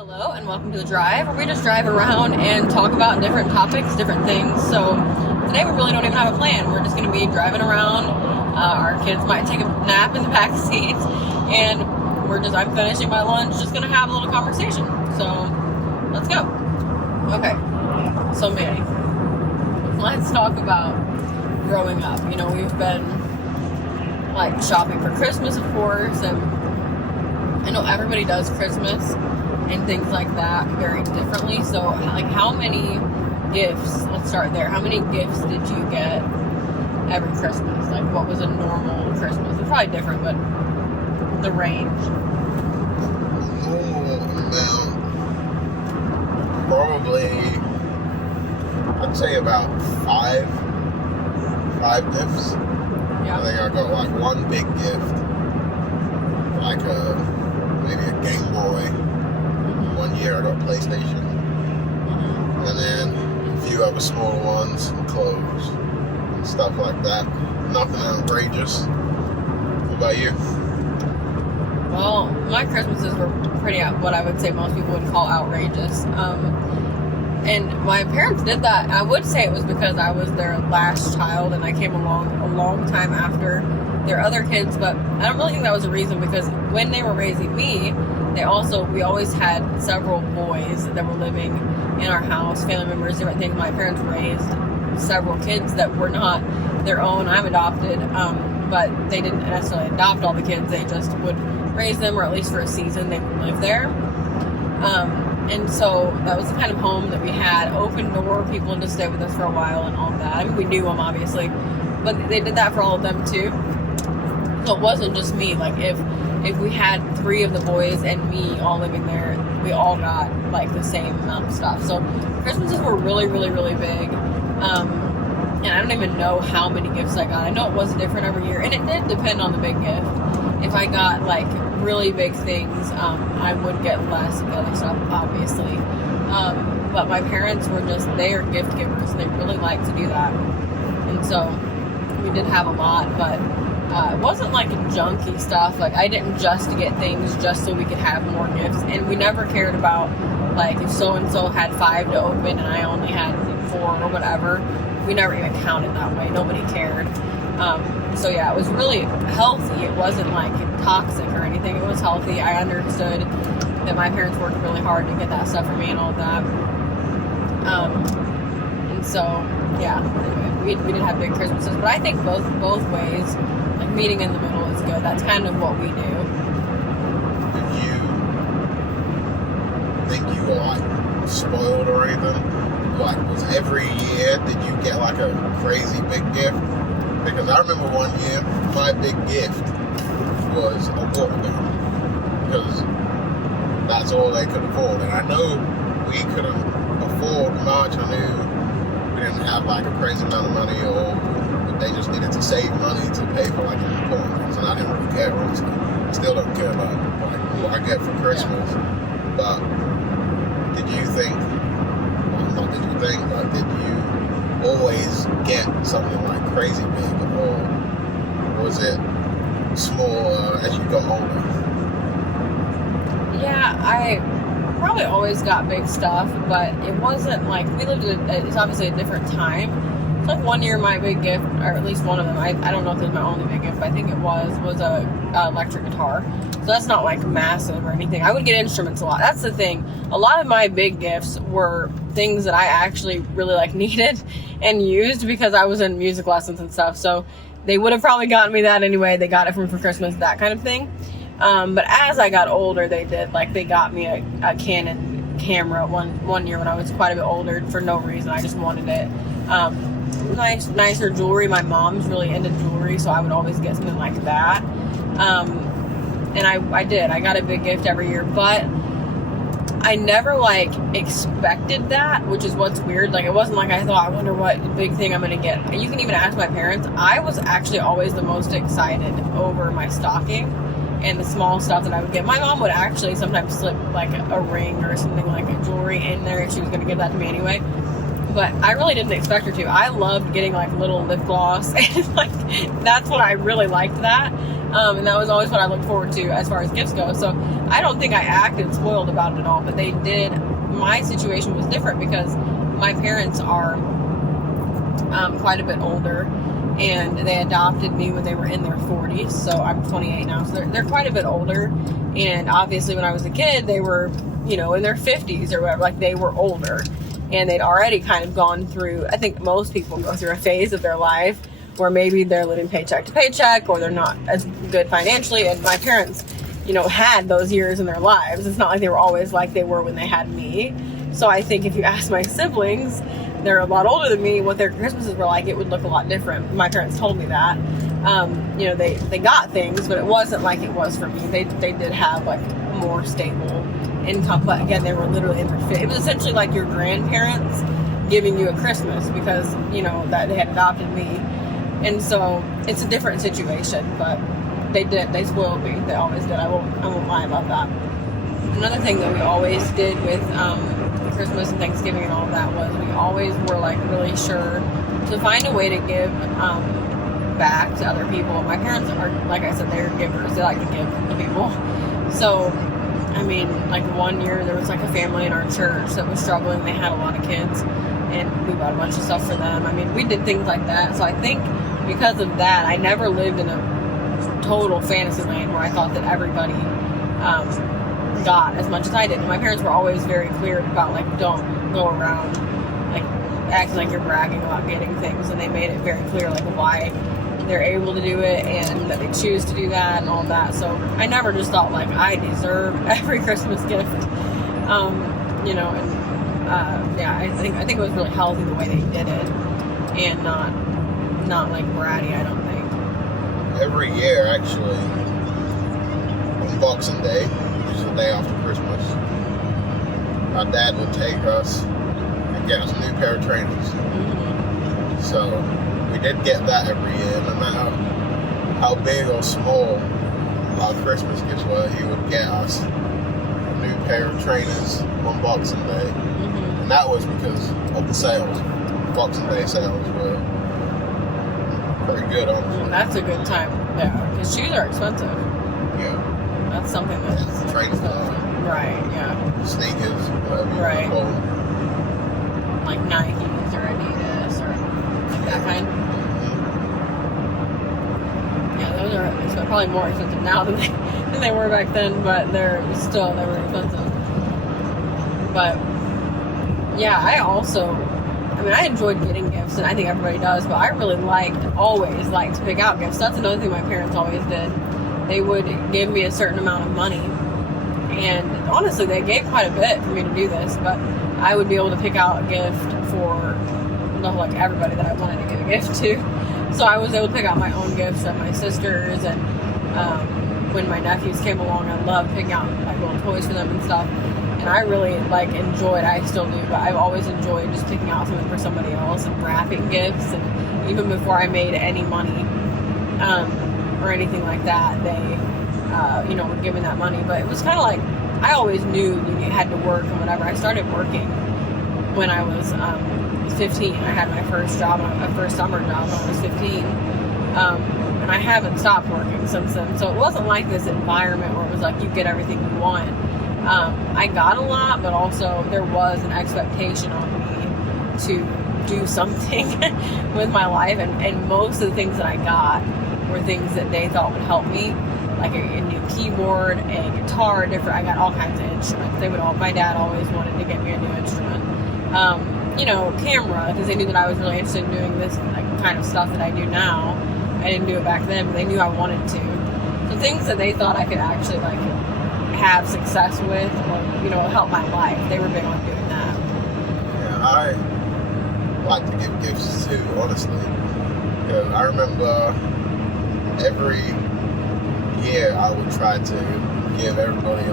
Hello and welcome to The Drive, where we just drive around and talk about different topics, different things. So today we really don't even have a plan. We're just going to be driving around. Our kids might take a nap in the back seats, and I'm finishing my lunch, just going to have a little conversation. So let's go. Okay, so Manny, let's talk about growing up. You know, we've been like shopping for Christmas, of course, and I know everybody does Christmas and things like that very differently. So, like, how many gifts, let's start there, how many gifts did you get every Christmas? Like, what was a normal Christmas? It's probably different, but the range. Normal amount, probably, I'd say about five gifts. Yeah. I think I got like one big gift, like maybe a Game Boy. One year I got a PlayStation, and then a few other smaller ones, and clothes, and stuff like that. Nothing outrageous. What about you? Well, my Christmases were pretty, what I would say most people would call outrageous. And my parents did that. I would say it was because I was their last child and I came along a long time after their other kids, but I don't really think that was a reason, because when they were raising me, we always had several boys that were living in our house, family members, different things. My parents raised several kids that were not their own. I'm adopted, but they didn't necessarily adopt all the kids. They just would raise them, or at least for a season they would live there. And so that was the kind of home that we had, open door, people to stay with us for a while and all that. I mean, we knew them obviously, but they did that for all of them too. So it wasn't just me. Like, if we had 3 of the boys and me all living there, we all got like the same amount of stuff. So Christmases were really, really, really big. And I don't even know how many gifts I got. I know it was different every year, and it did depend on the big gift. If I got like really big things, I would get less of the other stuff, obviously. But my parents they are gift givers. They really like to do that. And so we did have a lot, but it wasn't like junky stuff. Like, I didn't just get things just so we could have more gifts. And we never cared about, like, if so-and-so had 5 to open and I only had 4 or whatever. We never even counted that way. Nobody cared. So yeah, it was really healthy. It wasn't like toxic or anything. It was healthy. I understood that my parents worked really hard to get that stuff for me and all of that. And so, yeah, we did have big Christmases. But I think both ways, like, meeting in the middle is good. That's kind of what we do. Did you think you were like spoiled or anything? Like, was every year, did you get like a crazy big gift? Because I remember one year, my big gift was a water gun, because that's all they could afford. And I know we couldn't afford much. I knew we didn't have like a crazy amount of money, or they just needed to save money to pay for like important things. And I didn't really care, honestly. I still don't care about like what I get for Christmas. Yeah. But did you always get something like crazy big, or was it smaller as you got older? Yeah, I probably always got big stuff, but it wasn't like, we lived it's obviously a different time. It's like one year my big gift, or at least one of them, I don't know if it was my only big gift, but I think it was a electric guitar. So that's not like massive or anything. I would get instruments a lot. That's the thing. A lot of my big gifts were things that I actually really like needed and used, because I was in music lessons and stuff. So they would have probably gotten me that anyway. They got it for Christmas, that kind of thing. But as I got older, they got me a Canon camera one year when I was quite a bit older for no reason. I just wanted it. Nicer jewelry. My mom's really into jewelry, so I would always get something like that. And I did. I got a big gift every year, but I never like expected that, which is what's weird. Like, it wasn't like I thought, I wonder what big thing I'm gonna get. And you can even ask my parents. I was actually always the most excited over my stocking and the small stuff that I would get. My mom would actually sometimes slip like a ring or something like a jewelry in there if she was gonna give that to me anyway. But I really didn't expect her to. I loved getting like little lip gloss, and like that's what I really liked that. And that was always what I looked forward to as far as gifts go. So I don't think I acted spoiled about it at all, but they did. My situation was different because my parents are quite a bit older, and they adopted me when they were in their 40s. So I'm 28 now, so they're quite a bit older. And obviously, when I was a kid, they were, you know, in their 50s or whatever. Like, they were older, and they'd already kind of gone through. I think most people go through a phase of their life where maybe they're living paycheck to paycheck, or they're not as good financially. And my parents, you know, had those years in their lives. It's not like they were always like they were when they had me. So I think if you ask my siblings, they're a lot older than me, what their Christmases were like, it would look a lot different. My parents told me that. You know, they got things, but it wasn't like it was for me. They did have like more stable income, but again, they were literally in their 50s. It was essentially like your grandparents giving you a Christmas because, you know, that they had adopted me. And so it's a different situation, but they spoiled me. They always did. I won't lie about that. Another thing that we always did with Christmas and Thanksgiving and all of that was we always were like really sure to find a way to give back to other people. My parents are, like I said, they're givers. They like to give to people. So, I mean, like one year there was like a family in our church that was struggling. They had a lot of kids, and we bought a bunch of stuff for them. I mean, we did things like that. So I think because of that, I never lived in a total fantasy land where I thought that everybody got as much as I did. And my parents were always very clear about, like, don't go around like acting like you're bragging about getting things, and they made it very clear like why they're able to do it and that they choose to do that and all that. So I never just thought like I deserve every Christmas gift, you know. And yeah, I think it was really healthy the way they did it, and not like bratty, I don't think. Every year, actually, on Boxing Day, which is the day after Christmas, my dad would take us and get us a new pair of trainers. Mm-hmm. So we did get that every year, no matter how big or small our Christmas gifts were. He would get us a new pair of trainers on Boxing Day. Mm-hmm. And that was because of the sales. Boxing Day sales were pretty good, honestly. That's a good time, yeah, because shoes are expensive. Yeah. That's something that's And trainers are right, yeah, sneakers, whatever you right. call them. Like Nikes or Adidas or like that kind. Yeah, those are probably more expensive now than they were back then, but they were expensive. But yeah, I enjoyed getting gifts, and I think everybody does, but I really always liked to pick out gifts. That's another thing my parents always did. They would give me a certain amount of money, and honestly, they gave quite a bit for me to do this, but I would be able to pick out a gift for like everybody that I wanted to give a gift to. So I was able to pick out my own gifts and my sisters, and when my nephews came along, I loved picking out like little toys for them and stuff. And I really enjoyed, I still do, but I've always enjoyed just picking out something for somebody else and wrapping gifts. And even before I made any money or anything like that, they were giving that money. But it was kind of like, I always knew you had to work and whatever. I started working when I was 15. I had my first job, my first summer job when I was 15. And I haven't stopped working since then. So it wasn't like this environment where it was like you get everything you want. I got a lot, but also there was an expectation on me to do something with my life, and most of the things that I got were things that they thought would help me, like a new keyboard, a guitar, I got all kinds of instruments. My dad always wanted to get me a new instrument, camera, because they knew that I was really interested in doing this kind of stuff that I do now. I didn't do it back then, but they knew I wanted to. So things that they thought I could actually have success with, or help my life. They were big on doing that. Yeah, I like to give gifts too, honestly. Yeah, I remember every year I would try to give everybody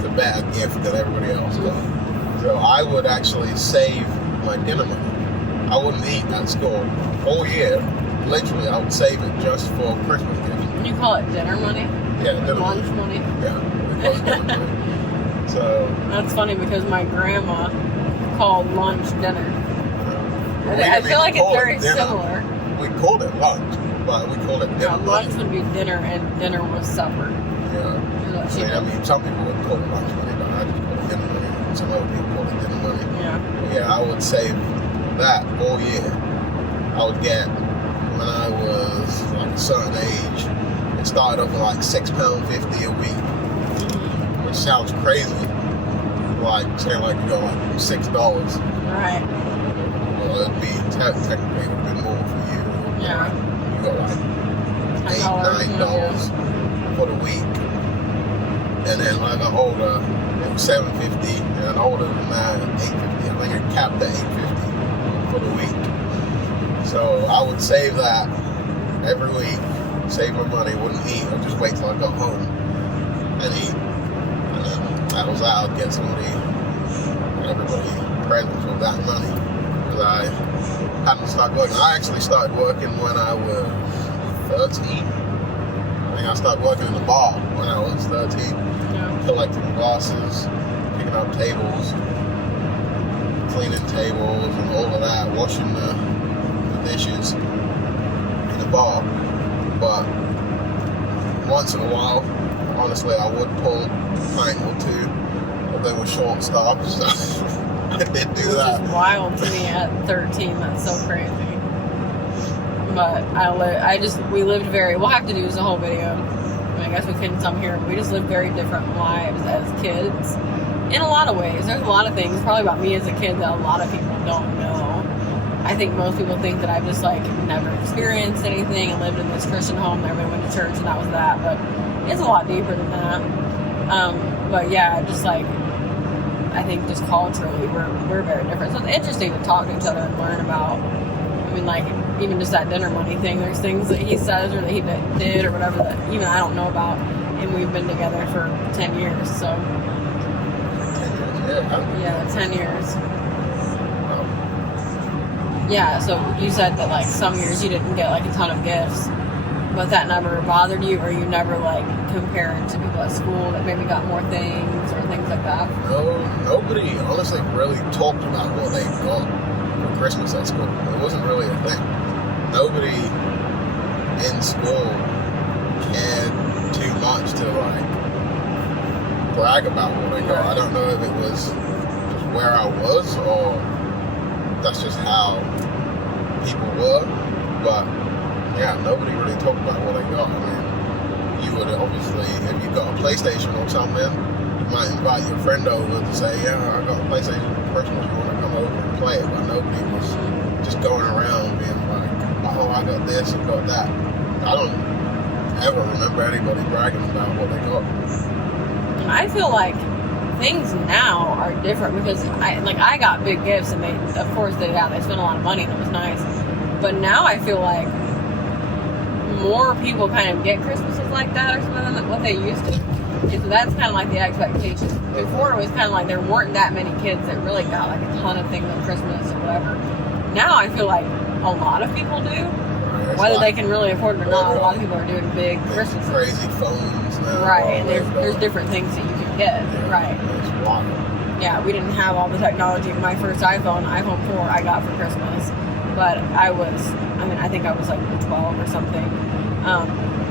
the better gift than everybody else got. So I would actually save my dinner money. I wouldn't eat at school all year. Literally, I would save it just for Christmas gifts. You call it dinner money? Yeah, dinner lunch money. Yeah, it was dinner money. So that's funny because my grandma called lunch dinner. I feel like it's very similar. We called it lunch, but we called it dinner. Lunch would be dinner, and dinner was supper. Yeah. what she I did. mean, some people would call it lunch money, but I just call it dinner money. Some other people call it dinner money. Yeah. But yeah, I would save that all year. I would get, when I was like a certain age, it started off at like £6.50 a week, which sounds crazy. Like saying like you got like $6. Right. Well, it'd be technically a bit more for you. Yeah. You got like $8, $9 for the week. And then when I got older, it was $7.50, and then older than that, $8.50. I think it capped at $8.50 for the week. So I would save that every week, save my money, wouldn't eat, or just wait till I got home and eat. And then that was that. I'd get everybody presents with that money, because I hadn't started working. I actually started working when I was 13. I think I started working in the bar when I was 13, collecting glasses, picking up tables, cleaning tables, and all of that, washing the dishes in the bar. But once in a while, honestly, I would pull a pint or two, but they were short stops, so I did do that. Which is wild to me at 13. That's so crazy. But we lived we'll have to do this a whole video. I guess we couldn't come here. We just lived very different lives as kids. In a lot of ways. There's a lot of things probably about me as a kid that a lot of people don't know. I think most people think that I've just like never experienced anything and lived in this Christian home. Everybody went to church and that was that. But it's a lot deeper than that. But yeah, just like, I think just culturally we're very different. So it's interesting to talk to each other and learn about. I mean, like, even just that dinner money thing, there's things that he says or that he did or whatever that even I don't know about, and we've been together for 10 years, so. 10 years, yeah. Yeah, 10 years. Yeah, so you said that, like, some years you didn't get, like, a ton of gifts, but that never bothered you, or you never, like, compared to people at school that maybe got more things or things like that? No, nobody honestly really talked about what they got for Christmas at school. It wasn't really a thing. Nobody in school cared too much to like brag about what I got. I don't know if it was just where I was or that's just how people were, but yeah, nobody really talked about what I got. I mean, you would obviously, if you got a PlayStation or something, you might invite your friend over to say, yeah, I got a PlayStation for Christmas, you want to come over and play it, but nobody was just going around being like, oh, I got this and got that. I don't ever remember anybody bragging about what they got. I feel like things now are different because I got big gifts and they spent a lot of money and it was nice. But now I feel like more people kind of get Christmases like that or something than what they used to. And so that's kind of like the expectation. Before it was kind of like there weren't that many kids that really got like a ton of things on Christmas or whatever. Now I feel like a lot of people do. Whether they can really afford it or not, a lot of people are doing big Christmases. Crazy phones now. Right, and there's different things that you can get. Yeah, right. It's wild. Yeah, we didn't have all the technology. My first iPhone 4, I got for Christmas. But I think I was like 12 or something.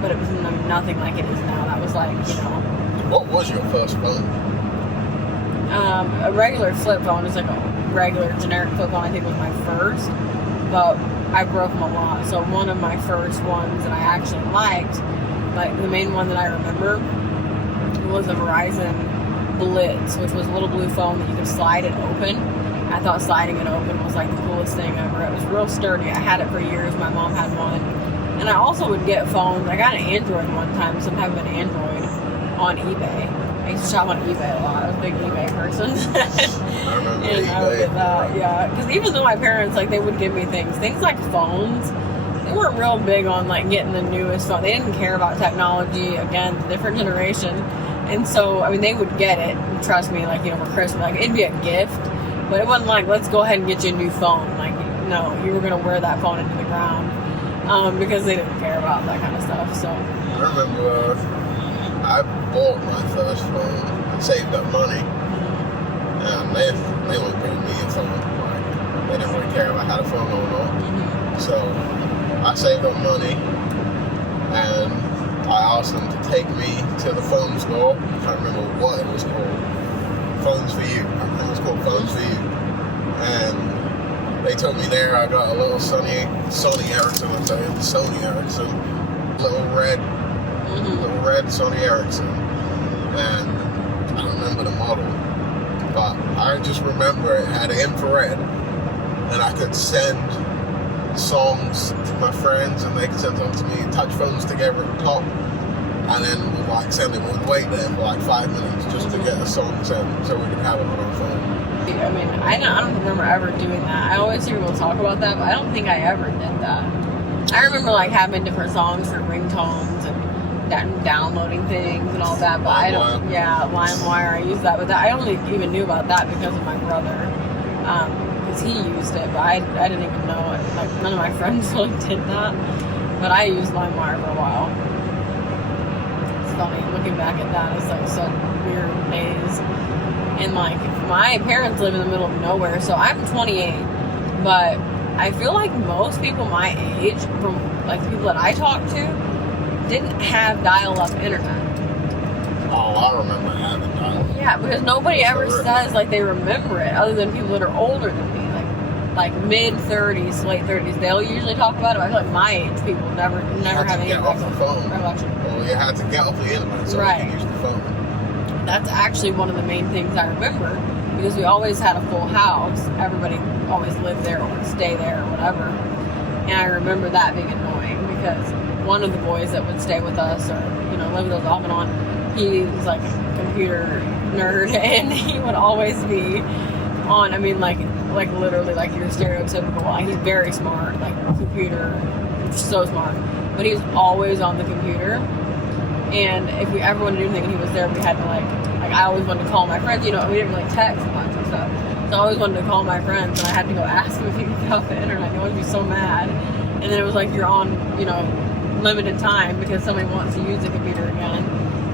But it was nothing like it is now. That was like, What was your first phone? A regular flip phone is like a regular generic flip phone, I think was my first. But I broke them a lot. So one of my first ones that I actually liked, like the main one that I remember, was a Verizon Blitz, which was a little blue phone that you could slide it open. I thought sliding it open was like the coolest thing ever. It was real sturdy. I had it for years. My mom had one. And I also would get phones. I got an Android one time, some type of an Android on eBay. I used to shop on eBay a lot. I was a big eBay person. I remember and eBay. I would get that, yeah. Because even though my parents, they would give me things like phones, they weren't real big on, getting the newest phone. They didn't care about technology. Again, different generation. And so, they would get it. And trust me, for Christmas. It'd be a gift. But it wasn't like, let's go ahead and get you a new phone. No, you were going to wear that phone into the ground. Because they didn't care about that kind of stuff. So I remember I bought my first phone and saved up money. And they weren't giving me a phone. They didn't really care if I had a phone or not. So I saved up money and I asked them to take me to the phone store. I can't remember what it was called. Phones for You. I think it was called Phones for You. And they took me there. I got a little Sony Ericsson. I'm sorry, Sony Ericsson. Little red Sony Ericsson. And I don't remember the model. But I just remember it had infrared. And I could send songs to my friends and they could send them to me, touch phones together at the top. And then we'd like send it, we'd wait there for like 5 minutes just to get a song sent so we could have it on our phone. I mean, I don't remember ever doing that. I always hear people talk about that, but I don't think I ever did that. I remember like having different songs for ringtones and downloading things and all that, but I don't. Yeah, LimeWire, I used that, but I only even knew about that because of my brother, because he used it, but I didn't even know it. Like none of my friends really did that, but I used LimeWire for a while. It's funny looking back at that. It's like such weird days. And like my parents live in the middle of nowhere, so I'm 28, but I feel like most people my age, from like the people that I talk to, didn't have dial-up internet. Oh, I remember having dial-up. Yeah, because nobody ever says like they remember it, other than people that are older than me, like mid-30s, late 30s. They'll usually talk about it. I feel like my age people never have any get off the phone. recollection. Well, you had to get off the internet so you could use the phone. That's actually one of the main things I remember, because we always had a full house. Everybody always lived there or would stay there or whatever. And I remember that being annoying because one of the boys that would stay with us or, live with us off and on, he was like a computer nerd and he would always be on, like literally like your stereotypical, like he's very smart, like computer, so smart. But he was always on the computer. And if we ever wanted to do anything and he was there, we had to like I always wanted to call my friends, we didn't really text much and stuff. So I always wanted to call my friends and I had to go ask him if he could get off the internet. He always be so mad. And then it was like you're on, limited time because somebody wants to use the computer again.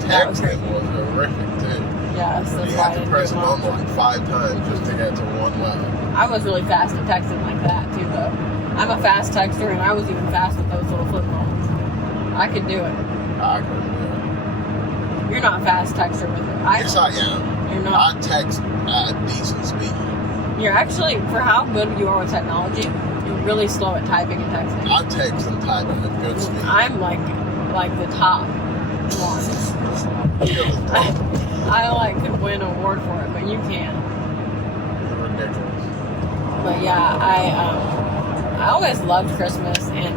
Texting was horrific too. Yes, that's you why had to press them on like 5 times just to get to one level. I was really fast at texting like that too though. I'm a fast texter and I was even fast with those little flip phones. I could do it. I couldn't do it. You're not a fast texter with it. Yes, I am. You're not. I text at a decent speed. You're actually, for how good you are with technology, you're really slow at typing and texting. I text and type at a good speed. I'm like the top one. I could win an award for it, but you can't. Ridiculous. But yeah, I always loved Christmas and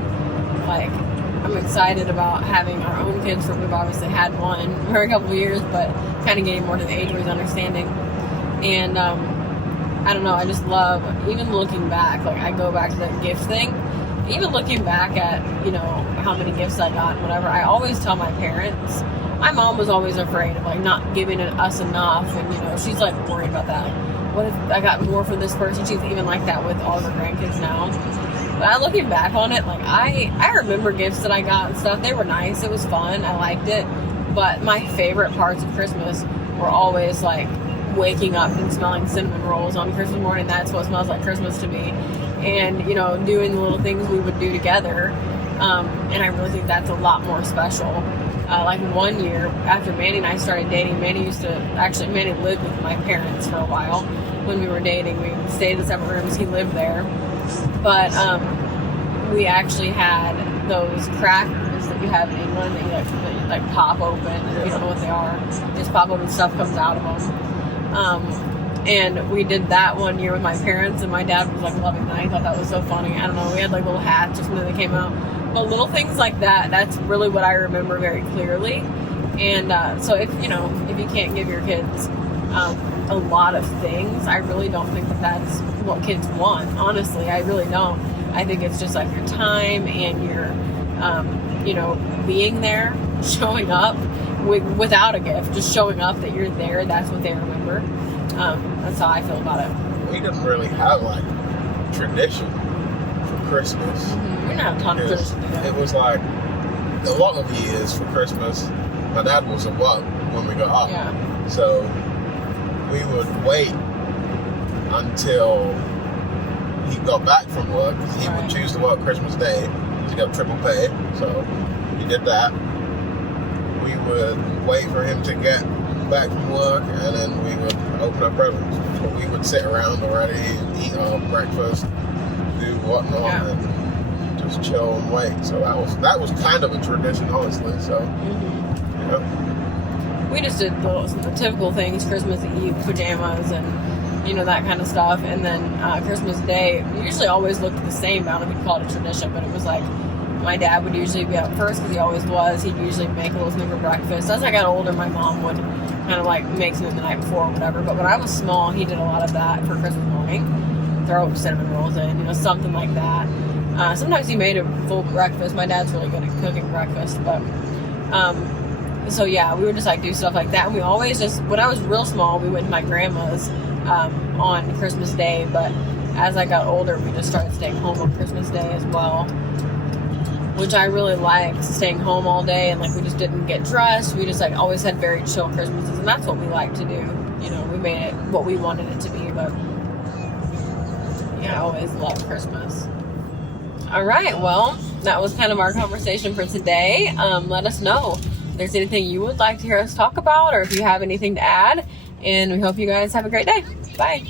I'm excited about having our own kids. We've obviously had one for a couple of years, but kind of getting more to the age where he's understanding. And I don't know, I just love, even looking back, I go back to that gift thing, even looking back at, how many gifts I got and whatever, I always tell my parents, my mom was always afraid of not giving us enough, and she's worried about that. What if I got more for this person? She's even like that with all of her grandkids now. But looking back on it, I remember gifts that I got and stuff. They were nice. It was fun. I liked it. But my favorite parts of Christmas were always waking up and smelling cinnamon rolls on Christmas morning. That's what smells like Christmas to me. And, doing the little things we would do together. And I really think that's a lot more special. One year after Manny and I started dating, Manny lived with my parents for a while when we were dating. We stayed in separate rooms. He lived there. But we actually had those crackers that you have in England that you pop open, and you don't know what they are. Just pop open, stuff comes out of them. And we did that one year with my parents, and my dad was loving that. He thought that was so funny. I don't know. We had little hats or something that came out. But little things like that, that's really what I remember very clearly. And so if you can't give your kids a lot of things, I really don't think that's what kids want. Honestly, I really don't. I think it's just your time and your, being there, showing up without a gift, just showing up that you're there. That's what they remember. That's how I feel about it. We didn't really have tradition for Christmas. Mm-hmm. We didn't have a ton of tradition. It was a lot of years for Christmas. My dad was at work when we got up. Yeah. So we would wait until he got back from work. He would choose to work Christmas Day to get triple pay. So he did that. we would wait for him to get back from work, and then we would open up presents. So we would sit around already and eat our breakfast, do whatnot, Yeah. and just chill and wait. So that was kind of a tradition, honestly. So, you know. We just did the typical things: Christmas Eve pajamas and that kind of stuff. And then Christmas Day, we usually always looked the same. I don't know if you'd call it a tradition, but it was like my dad would usually be up first because he always was. He'd usually make a little sneaker breakfast. As I got older, my mom would kind of like make something the night before or whatever. But when I was small, he did a lot of that for Christmas morning. Throw cinnamon rolls in, something like that. Sometimes he made a full breakfast. My dad's really good at cooking breakfast, but so yeah, we would just like do stuff like that. And we always just, when I was real small, we went to my grandma's on Christmas Day, but as I got older, we just started staying home on Christmas Day as well, which I really liked, staying home all day, and like we just didn't get dressed. We just like always had very chill Christmases, and that's what we like to do. We made it what we wanted it to be, but yeah, I always loved Christmas. All right, well, that was kind of our conversation for today. Let us know if there's anything you would like to hear us talk about, or if you have anything to add, and we hope you guys have a great day. Bye.